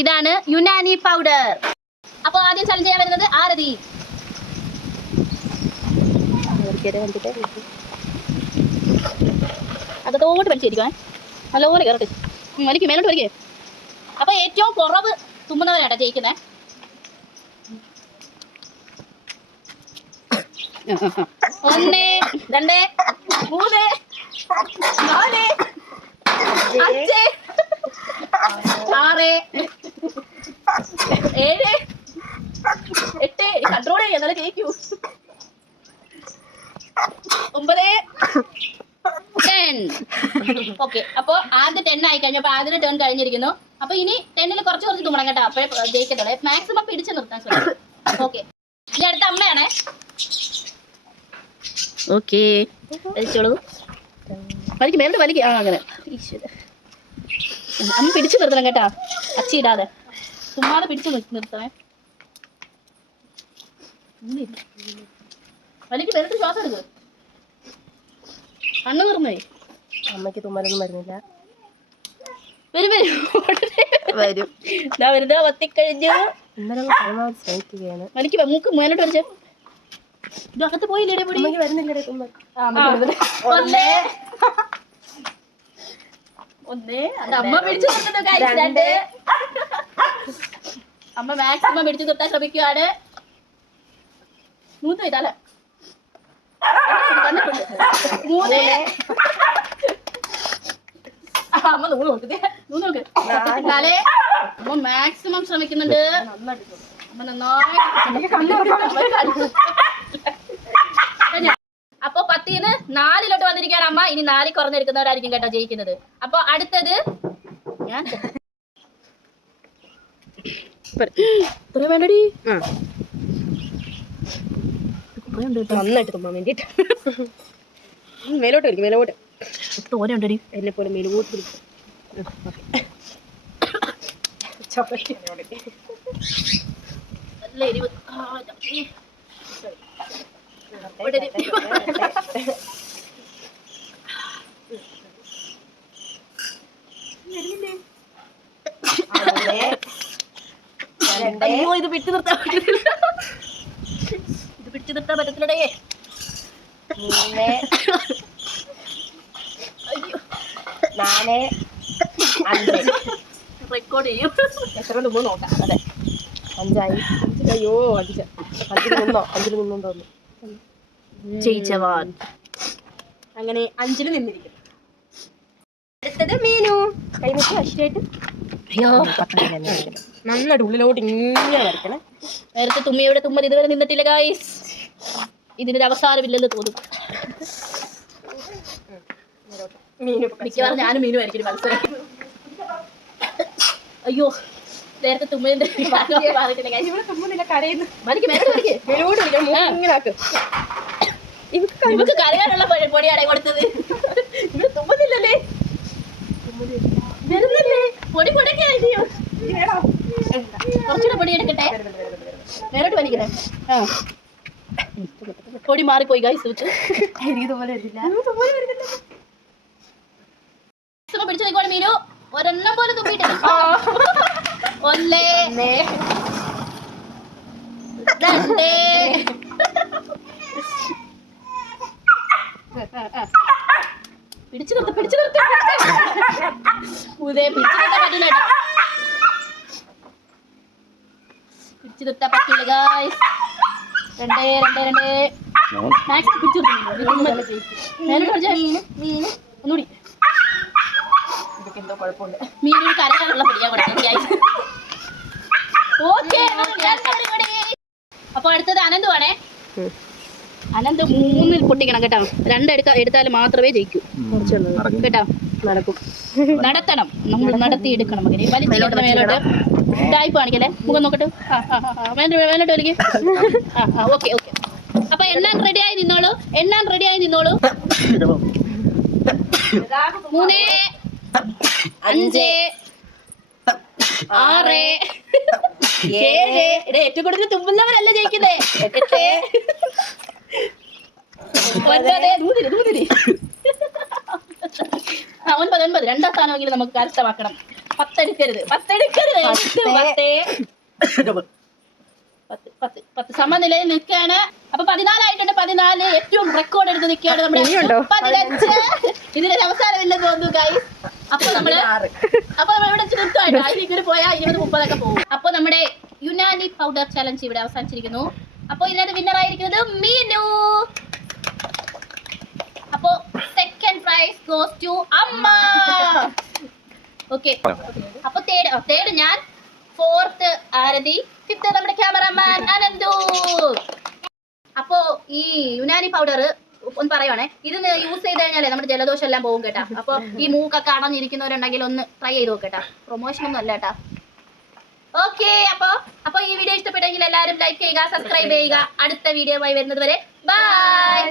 ഇതാണ് യുനാനി പൗഡർ. അപ്പോൾ ആദ്യം ചലഞ്ച് ചെയ്യാൻ വരുന്നത് ആരതി. അകത്തോട്ട് വലിച്ചിരിക്കുവാൻ നല്ലപോലെ കയറട്ടെ. വലിക്ക് മേലോട്ട് വലിക്കേ. അപ്പോൾ ഏറ്റവും കുറവ് തുമ്മുന്നവരാട്ടോ ജയിക്കുന്നത്. 1 2 3 4 5 6 7 8 കൺട്രോൾ ചെയ്യാം, എന്നാലേ ജയിക്കൂ. 9 10. ഓക്കെ, അപ്പോൾ ആദ്യം 10 ആയി കഴിഞ്ഞു. അപ്പോൾ ആദ്യത്തെ ടേൺ കഴിഞ്ഞിരിക്കുന്നു. അപ്പോൾ ഇനി 10ൽ കുറച്ച് തുമ്മണം കേട്ടോ, അപ്പോഴേ ജയിക്കത്തുള്ളൂ. മാക്സിമം പിടിച്ച് നിർത്താൻ ശ്രമിക്കും. ഓക്കെ, ഇനി അടുത്ത അമ്മയാണേ. ഓക്കെ, വലിച്ചോളൂ. വലിക്ക്, മേലോട്ട് വലിക്ക്. അങ്ങനെ അമ്മ പിടിച്ചു നിർത്തണം കേട്ടാ, അച്ചിടാതെ ചുമ്മാതെ പിടിച്ചു നിർത്തണേ. വലിക്ക്, മേലോട്ട് ശ്വാസം എടുക്കുക. കണ്ണു നിർന്നേ. അമ്മയ്ക്ക് തുമ്മലൊന്നും വരുന്നില്ല. വരും വരും ഇതാ വെറുതെ വത്തിക്കഴിഞ്ഞു. ശ്രമിക്കുകയാണ്. വലിക്ക്, മൂക്ക് മേലോട്ട് വലിച്ചേ. ഇത് അകത്ത് പോയില്ലേ പൊടി? വരുന്നില്ലേ തുമ്മൽ? 1 അത് അമ്മ പിടിച്ചു നിർത്തുന്നു. 2 അമ്മ മാക്സിമം പിടിച്ചു നിർത്താൻ ശ്രമിക്കുകയാണ്. 3 ഇതാല്ലേ 3 അമ്മ 3 നോക്ക് 4. അമ്മ മാക്സിമം ശ്രമിക്കുന്നുണ്ട്. അമ്മ നന്നായി. അപ്പൊ 10ന്ന് 4 വന്നിരിക്കുകയാണ് അമ്മ. ഇനി 4 കുറഞ്ഞെടുക്കുന്നവരായിരിക്കും കേട്ടോ ജയിക്കുന്നത്. അപ്പൊ അടുത്തത് ഞാൻ വേണ്ടടി നന്നായിട്ട് തുമ്മാൻ വേണ്ടിട്ട് മേലോട്ട് വിളിക്കും. മേലോട്ട് തോരണ്ടടി എന്നെ പോലെ മേലോട്ട് വിളിക്കും. നല്ല എരിവ്. ഇത് പിടിച്ചു നിർത്താൻ പറ്റത്തില്ല. ഇത് പിടിച്ചു നിർത്താൻ പറ്റത്തില്ലടേ. 3 4 5 റെക്കോർഡ് ചെയ്യും. എത്ര തുമ്മ നോക്കാം. അതെ 5 ആയി. അയ്യോ 5 5 നിന്നോ തോന്നുന്നു. ജയിച്ചവാൻ. അങ്ങനെ 5 നിന്നിരിക്കുന്നു. അടുത്തത് മീനു. കൈ നോക്കി അശ്വമായിട്ട് നന്നായിട്ട് ഉള്ളിലോട്ട് ഇങ്ങനെ വരയ്ക്കണേ. നേരത്തെ തുമ്മിയുടെ തുമ്മൽ ഇതുവരെ നിന്നിട്ടില്ല ഗായ്സ്. ഇതിനൊരു അവസാനമില്ലെന്ന് തോന്നും. മിക്കവാറും ഞാനും മീനും ആയിരിക്കും മത്സരം. അയ്യോ, നേരത്തെ തുമ്മലിന്റെ ഇവക്ക് കരയാനുള്ള പൊടിയാണേ കൊടുത്തത്. ഇവിടെ തുമ്മുന്നില്ലല്ലേ, വരുന്നില്ലേ പൊടി പൊടിക്കാ. കുറച്ചുകൂടെ പൊടി എടുക്കട്ടെ. നേരോട്ട് വലിക്കണേ. പൊടി മാറിപ്പോയി ഗൈസ്. പിടിച്ചു നിൽക്കോളെ മീനു. ഒരെണ്ണം പോലെ തുമ്പിയിട്ടില്ല. 1 2 പിടിച്ചു നിർത്ത പിടിച്ചു നിർത്ത പിടിച്ചു നിർത്താൻ പറ്റില്ല കേട്ടോ. പിടിച്ചു നിർത്താൻ പറ്റില്ല ഗായ്സ്. 2 മാക്സിമം പിടിച്ചു ഒന്നുകൂടി. എന്തോ കുഴപ്പമുണ്ട്. മീനൊരു കരകാനുള്ള പൊടിയാ കൊടുത്തത് ഗായ്സ്. ഓക്കെ, അപ്പൊ അടുത്തത് അനന്തുവാണേ. അനന്ത് 3 പൊട്ടിക്കണം കേട്ടോ. 2 എടുത്താൽ മാത്രമേ ജയിക്കൂ കേട്ടോ. നടക്കും, നടത്തണം. നമ്മൾ നടത്തിയെടുക്കണം. മകനെ വലിച്ചെടുക്കണം മേലോട്ട്. ടൈപ്പ് കാണിക്കല്ലേ, മുഖം നോക്കട്ടെ. മേലോട്ട് വലിക്ക്. Okay okay. അപ്പൊ എണ്ണാൻ റെഡിയായി നിന്നോളൂ. 3 5 6 7 ഏറ്റവും കൂടുതൽ തുമ്പുന്നവരല്ല ജയിക്കുന്നേ. 8 9 9 രണ്ടാം സ്ഥാനമെങ്കിലും നമുക്ക് കരസ്ഥമാക്കണം. 10 എടുക്കരുത്. പത്ത് സമനിലയിൽ നിൽക്കുകയാണ്. അപ്പൊ 14 ആയിട്ടുണ്ട്. 14 ഏറ്റവും റെക്കോർഡ് എടുത്ത് നിൽക്കുകയാണ് നമ്മുടെ 15. ഇതിനൊരു അവസാനമില്ലെന്ന് തോന്നുന്നു ഗൈസ്. അപ്പൊ നമ്മള് ഇവിടെ നിർത്തുമായിട്ട് അതിലേക്ക് പോയാൽ 20-30 ഒക്കെ പോകും. അപ്പൊ നമ്മുടെ യുനാനി പൗഡർ ചലഞ്ച് ഇവിടെ അവസാനിച്ചിരിക്കുന്നു. അപ്പൊ ഇതിനകത്ത് വിന്നർ ആയിരിക്കുന്നത് മീനു. അപ്പൊ സെക്കൻഡ് പ്രൈസ് ഗോസ് ടു അമ്മ. ഓക്കെ, അപ്പൊ തേർഡ് ഞാൻ, 4th ആരതി, 5th നമ്മുടെ ക്യാമറമാൻ അനന്തു. അപ്പോ ഈ യുനാനി പൗഡർ ഒന്ന് പറയുവാണേ, ഇത് യൂസ് ചെയ്ത് കഴിഞ്ഞാലേ നമ്മുടെ ജലദോഷം എല്ലാം പോകും കേട്ടാ. അപ്പൊ ഈ മൂക്കൊക്കെ അടഞ്ഞിരിക്കുന്നവരുണ്ടെങ്കിൽ ഒന്ന് ട്രൈ ചെയ്ത് നോക്കട്ടാ. പ്രൊമോഷൻ ഒന്നും അല്ല കേട്ടാ. ഓക്കെ, അപ്പൊ ഈ വീഡിയോ ഇഷ്ടപ്പെട്ടെങ്കിൽ എല്ലാവരും ലൈക്ക് ചെയ്യുക, സബ്സ്ക്രൈബ് ചെയ്യുക. അടുത്ത വീഡിയോ ആയി വരുന്നത് വരെ ബൈ.